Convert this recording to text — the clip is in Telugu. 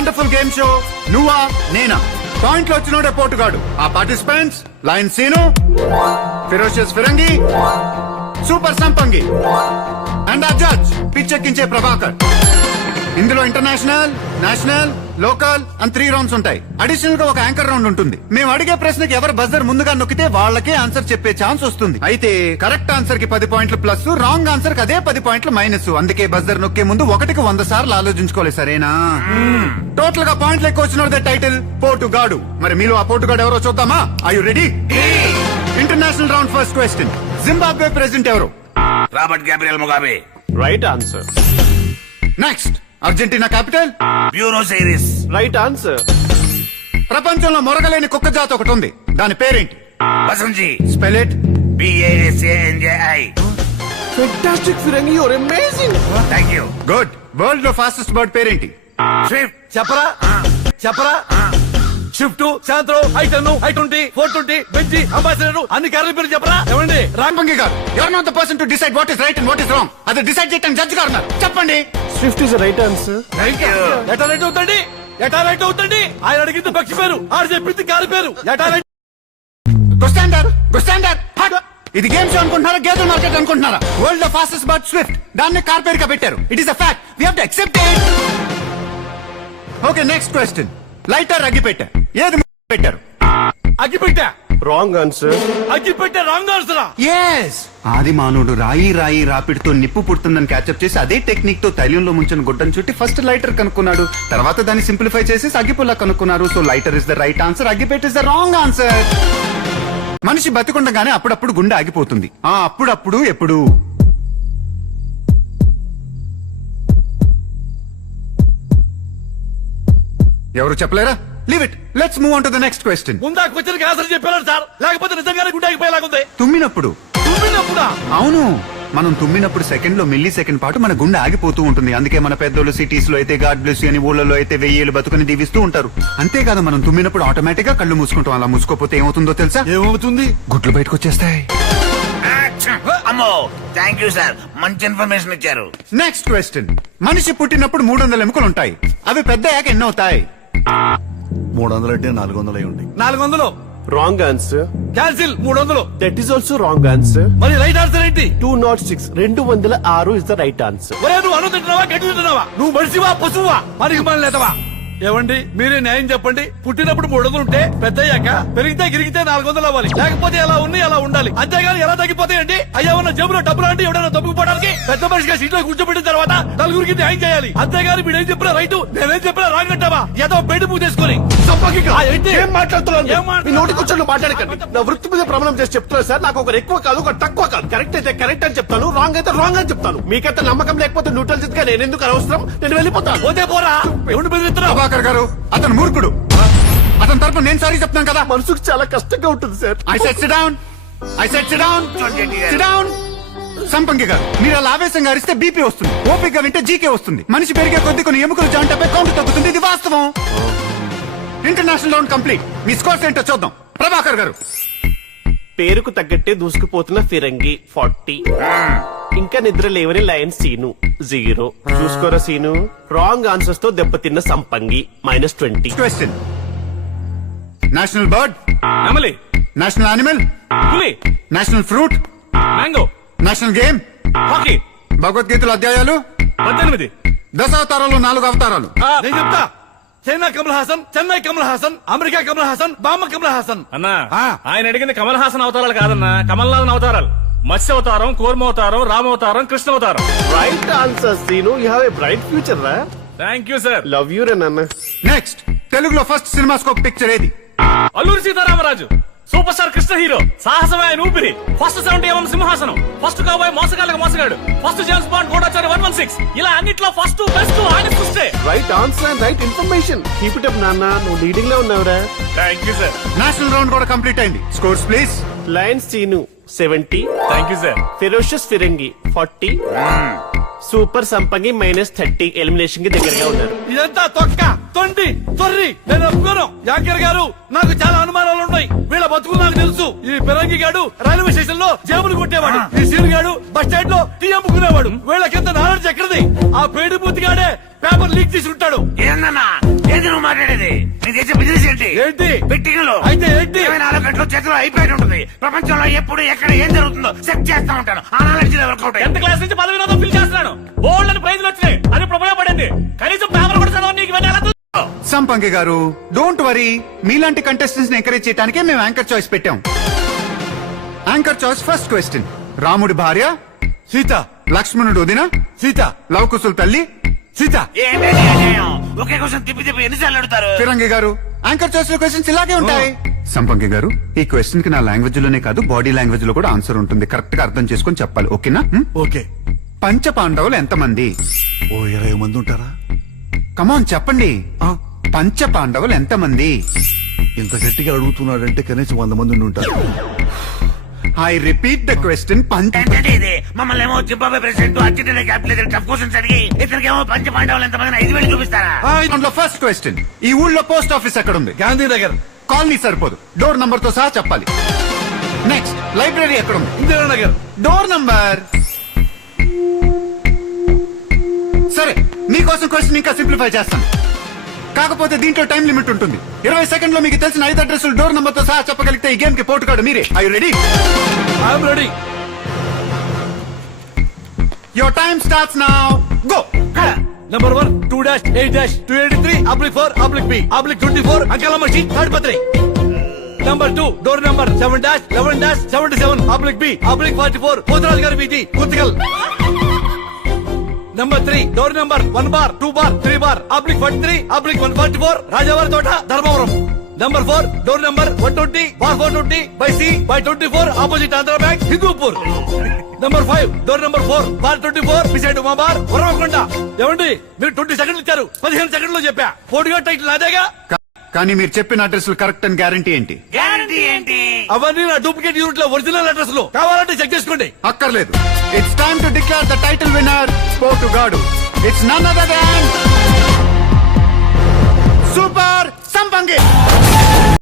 వండర్ఫుల్ గేమ్ షో నువ్వా నేనా. పాయింట్లు వచ్చినోడే పోటుగాడు. ఆ participants lion Seenu, ferocious Firangi, super Sampangi and ఆ జడ్జ్ పిచ్చెక్కించే ప్రభాకర్. ఇందులో ఇంటర్నేషనల్, నేషనల్, లోకల్ అని 3 రౌండ్స్ ఉంటాయి. అడిషనల్ గా ఒక యాంకర్ రౌండ్ ఉంటుంది. మేము అడిగే ప్రశ్నకి ఎవరు బజర్ ముందుగా నొక్కితే వాళ్ళకే ఆన్సర్ చెప్పే ఛాన్స్ వస్తుంది. అయితే కరెక్ట్ ఆన్సర్ కి 10 పాయింట్లు ప్లస్, రాంగ్ ఆన్సర్ కి అదే 10 పాయింట్లు మైనస్. అందుకే బజర్ నొక్కే ముందు 1కి 100 సార్లు ఆలోచించుకోవాలి, సరేనా? టోటల్ గా పాయింట్లు ఎక్కువ వచ్చిన టైటిల్ పోటుగాడు. మరి మీలో ఆ పోటుగాడు ఎవరో చూద్దామా? Are you ready? International round first question. Zimbabwe president ఎవరు? Robert Gabriel Mugabe. Right answer. Next Argentina capital? Buenos Aires. Right answer. ప్రపంచంలో మొరగలేని కుక్క జాతి ఒకటి ఉంది, దాని పేరేంటి? Basenji. Spell it. BASANJI. Fantastic Firangi, your amazing. Thank you. Good. World లో ఫాస్టెస్ట్ బర్డ్ పేరేంటి? స్విఫ్ట్. చెప్పరా చెప్పరా. Shift, Santro, I10, I20, 420, Benji, ambassador అన్ని కార్ల పేరు చెప్పరా. ఏమండి రాంపంగి గారు, you are not the person to decide what is right and what is wrong. అది డిసైడ్ చేయడం జడ్జ్ గారు ఉన్నారు. చెప్పండి. Swift is right answer. Thank you. ఎటా రైట్ అవుతండి, ఎటా రైట్ అవుతండి. ఆయన అడిగింది పక్షి పేరు, ఆడు చెప్పింది కారు పేరు. ఎటా రైట్. ఇది గేమ్ షో అనుకుంటున్నారా, గేదెల మార్కెట్ అనుకుంటున్నారా? వరల్డ్ లో ఫాస్టెస్ట్ బర్డ్ స్విఫ్ట్, దాన్ని కార్ పేరుగా పెట్టారు. It is a fact, we have to accept it. Okay, next question. Lighter అగ్గిపెట్టె ఏది పెట్టారు? అగ్గిపెట్టా. Wrong answer. అగ్గిపెట్టా రాంగ్ ఆన్సరా? yes ఆది మానవుడు రాయి రాపిడితో నిప్పు పుడుతుందని క్యాచప్ చేసి అదే టెక్నిక్ తో తైలంలో ముంచిన గుడ్డను చుట్టి ఫస్ట్ లైటర్ కనుక్కున్నాడు. తర్వాత దాన్ని సింప్లిఫై చేసి అగ్గిపుల్ల కనుక్కున్నారు. So lighter is the right answer, అగ్గిపెట్టె ఇస్ ద రాంగ్ ఆన్సర్. మనిషి బతికుండగానే అప్పుడప్పుడు గుండె ఆగిపోతుంది. ఆ అప్పుడప్పుడు ఎప్పుడు? ఎవరు చెప్పలేరా? Leave it, let's move on to the next question. ముందా క్వశ్చన్ ఆన్సర్ చెప్పారు సార్, లేకపోతే నిజంగానే గుండె ఆగిపోయేలాగుంది. తుమ్మినప్పుడు? తుమ్మినప్పుడా? అవును, మనం తుమ్మినప్పుడు సెకండ్ లో మిల్లీ సెకండ్ పాటు మన గుండె ఆగిపోతూ ఉంటుంది. అందుకే మన పెద్దోళ్ళు సిటీస్ లో అయితే గాడ్ బ్లెస్ యు అని, ఊళ్ళలో అయితే 1000 ఏళ్ళు బతుకుని దీవిస్తూ ఉంటారు. అంతేకాదు, మనం తుమ్మినప్పుడు ఆటోమేటిక్ గా కళ్ళు మూసుకుంటాం. అలా మూసుకోపోతే ఏమవుతుందో తెలుసా? ఏమవుతుంది? గుడ్లు బయటకు వచ్చేస్తాయి. అమ్మో, థ్యాంక్ యూ సార్, మంచి ఇన్ఫర్మేషన్ ఇచ్చారు. Next question. మనిషి పుట్టినప్పుడు 300 ఎముకలు ఉంటాయి. అవి పెద్దయ్యాక ఎన్ని అవుతాయి? 300 అంటే 400 ఉంటాయి. 400. Wrong answer. Cancel. 300. That is also wrong answer. మరి రైట్ ఆన్సర్ ఏంటి? 206. 206 ఇస్ ద రైట్ ఆన్సర్. ఒరే, నువ్వు అన్నం తింటున్నావా, గడ్డి తింటున్నావా? నువ్వు మనిషివా, పశువా, మనకి మన లేదవా? ఏమండి, మీరే న్యాయం చెప్పండి. పుట్టినప్పుడు 300 ఉంటే పెద్దయ్యాక పెరిగితే గిరిగితే 400 అవ్వాలి. లేకపోతే ఎలా ఉన్నాయి అలా ఉండాలి. అంతేగాని ఎలా తగ్గిపోతాయండి? అయ్యా ఉన్న జేబులో డబ్బులు అంటే ఎవడైనా తప్పుకుపోవడానికి పెద్ద మనిషిగా సీట్లో కూర్చోబెట్టిన తర్వాత నలుగురికి న్యాయం చేయాలి. అంతేగాని మీరేం చెప్పినా రైట్, నేనేం చెప్పినా రాంగ్ అంటావా? ఏదో బయట పూజ చేసుకుని ఏం మాట్లాడుతున్నాను? మీ నోటి కూర్చొని మాట్లాడకండి. నా వృత్తి మీద ప్రమాణం చేసి చెప్తున్నా సార్. నాకు ఒకరు ఎక్కువ కాదు, ఒకరు తక్కువ కాదు. కరెక్ట్ అయితే కరెక్ట్ అని చెప్తాను, రాంగ్ అయితే రాంగ్ అని చెప్తాను. మీకైతే నమ్మకం లేకపోతే న్యూట్రల్ జిత్గా నేను ఎందుకు అనవసరం? నేను వెళ్ళిపోతాను. పోతే పోరా, ఎవరు బెదిరిస్తున్నావు? ప్రభాకర్ గారు, అతను మూర్ఖుడు. అతని తరపు నేను సారీ చెప్తాను కదా. మనసుకు చాలా కష్టంగా ఉంటుంది sir. I said sit down. Sit down. సంపంగి గారు, మీరు అలా ఆవేశంగా అరిస్తే బీపీ వస్తుంది, ఓపిక గా వింటే జీకే వస్తుంది. మనిషి పెరిగే కొద్ది కొన్ని ఎముకలు జాంటపై కౌంట్ తగ్గుతుంది. ఇది వాస్తవం. International round complete. మీ స్కోర్స్ ఏంటో చూద్దాం. ప్రభాకర్ గారు, పేరుకు తగ్గట్టే దూసుకుపోతున్న ఫిరంగి 40. ఇంకా నిద్ర లేవని లయన్ సీను 0. చూసుకోరా సీను, రాంగ్ ఆన్సర్స్ తో దెబ్బతిన్న సంపంగి -20. క్వశ్చన్. National bird? నెమలి. National animal? పులి. National fruit? Mango. National game? Hockey. భగవద్గీతల అధ్యాయాలు? 18. దశావతారాలు 4 అవతారాలు. నేను చెప్తా. చైనా కమల్ హాసన్, చెన్నై కమల్ హాసన్, అమెరికా కమల్ హాసన్, బామ్మ కమల్ హాసన్. అన్నా, ఆయన అడిగింది కమల్ హాసన్ అవతారాలు కాదన్నా, కమల్నాథన్ అవతారాలు. మత్స్య అవతారం, కూర్మ అవతారం, రామ అవతారం, కృష్ణ అవతారం. Right answer Seenu, you have a bright future రా. Thank you sir. Love you రే నాన్న. నెక్స్ట్, తెలుగులో ఫస్ట్ సినిమాస్కోప్ పిక్చర్ ఏది? Alluri Sitaramaraju. Super star Krishna hero, సాహసమే ఆయన ఊపిరి. ఫస్ట్ 70mm సింహాసనం, ఫస్ట్ కాబోయే మోసగాళ్ళకి మోసగాడు, ఫస్ట్ జేమ్స్ బాండ్ గూఢచారి 116. ఇలా అన్నిట్లో ఫస్ట్ బెస్ట్ ఆయన చూస్తే. Right answer and right information. Keep it up నాన్న, నువ్వు లీడింగ్ లో ఉన్నావురా. Thank you sir. National round కూడా కంప్లీట్ అయింది. Scores please. Lion Seenu 70. Thank you sir. Ferocious Firangi 40. Super Sampangi -30. Elimination కి దగ్గరగా ఉన్నారు. ఇదంతా తొక్క తొండి తొర్రి. నేను ఒప్పుకోను. యాంకర్ గారు, నాకు చాలా అనుమానాలు ఉన్నాయి. వీళ్ళ బతుకు నాకు తెలుసు. ఈ పిరంగి గాడు రైల్వే స్టేషన్ లో జేబులు కొట్టేవాడు. ఈ సీన్ గాడు బస్ స్టాండ్ లో టీ అమ్ముకునేవాడు. వీళ్ళకింత నాలెడ్జ్ ఎక్కడిది? ఆ పేడి బుద్ధి గాడే పేపర్ లీక్ చేసి ఉంటాడు. ఏందన్నా ఏది నువ్వు మాట్లాడేది? నీ చేసే బిజినెస్ ఏంటి? ఏంటి? బెట్టింగ్లు. అయితే ఏంటి? 24 గంటలు చేతిలో అయిపోయి ఉంటుంది. ప్రపంచంలో ఎప్పుడు ఎక్కడ ఏం జరుగుతుందో చెక్ చేస్తా ఉంటాను. ఆ నాలెడ్జ్ వర్కౌట్ టెన్త్ క్లాస్ నుంచి పదవి వినోదం ఫిల్ చేస్తున్నాను. బోల్డ్ అని ప్రైజ్లు వచ్చినాయి. అది ఇప్పుడు ఉపయోగపడింది. కనీసం పేపర్ కూడా చదవ నీకు ఇవన్నీ ఎలా తెలుసు? సంపంగి గారు డోంట్ వరీ, మీలాంటి కంటెస్టెంట్స్ ని ఎంకరేజ్ చేయడానికే మేము యాంకర్ చాయిస్ పెట్టాం. యాంకర్ చాయిస్ ఫస్ట్ క్వశ్చన్: రాముడి భార్య సీత. లక్ష్మణుడు వదిన సీత. లవకుశుల తల్లి సీత. ఏంటండి అన్యాయం? ఒకే క్వశ్చన్ తిప్పి తిప్పి ఎన్నిసార్లు అడుగుతారు? ఫిరంగి గారు యాంకర్ చాయిస్ లో క్వశ్చన్స్ ఇలాగే ఉంటాయి. సంపంగి గారు ఈ క్వశ్చన్ కి నా లాంగ్వేజ్ లోనే కాదు బాడీ లాంగ్వేజ్ లో కూడా ఆన్సర్ ఉంటుంది. కరెక్ట్ గా అర్థం చేసుకొని చెప్పాలి, ఓకేనా? ఓకే. పంచ పాండవులు ఎంతమంది? ఓ 20 మంది ఉంటారా? కమాన్ చెప్పండి. పంచ పాండవులు ఎంతమంది? ఇంత గట్టిగా అడుగుతున్నాడంటే కనీసం 100 మంది ఉంటారు. I repeat the question. ఏంటంటే ఇది? మమ్మల్ని ఏమో Zimbabwe president, Argentina capital tough questions అడిగి ఇతనికేమో పంచ పాండవులు ఎంతమంది 5,000 చూపిస్తారా? ఫస్ట్ క్వశ్చన్: ఈ ఊళ్ళో పోస్ట్ ఆఫీస్ ఎక్కడ ఉంది? గాంధీనగర్. కాలనీ సరిపోదు, డోర్ నంబర్ తో సహా చెప్పాలి. నెక్స్ట్, లైబ్రరీ ఎక్కడ ఉంది? ఇందిరానగర్. Door number. సరే, మీకోసం క్వశ్చన్ ఇంకా సింప్లిఫై చేస్తాను. కాకపోతే దీంట్లో టైం లిమిట్ ఉంటుంది. 20 సెకండ్ లో మీకు తెలిసిన 5 అడ్రస్లు డోర్ నంబర్ తో సహా చెప్పగలిగితే ఈ గేమ్ కి పోటు కాడు మీరే. I you ready? I'm ready. Your time starts now. Go. Number 1 2-8-283/4/B/B/24 Ankalamashi Tadipatri. Number 2 door number 7-11-77/B/44 Potharaju గారి వీధి కుత్తికల్. Number 3 డోర్ నంబర్ 1-2-3/3/43/144 రాజావారి తోట Dharmavaram. Number 4 door number 120/440/C/24 opposite Andhra bank Hindupur. Number 5 door number 4/24 beside Uma bar Varavakonda. ఏమండి మీరు 20 సెకండ్లు ఇచ్చారు, 15 సెకండ్లో చెప్పా. పోటీగా టైటిల్ అదేగా. కానీ మీరు చెప్పిన అడ్రస్లు కరెక్ట్ అని గ్యారంటీ ఏంటి? గ్యారంటీ ఏంటి? అవన్నీ నా డూప్లికేట్ యూనిట్ లో ఒరిజినల్ అడ్రస్ లో కావాలంటే చెక్ చేసుకోండి. అక్కర్లేదు. It's time to declare the title winner. పోటుగాడు. It's none other than super సంపంగి.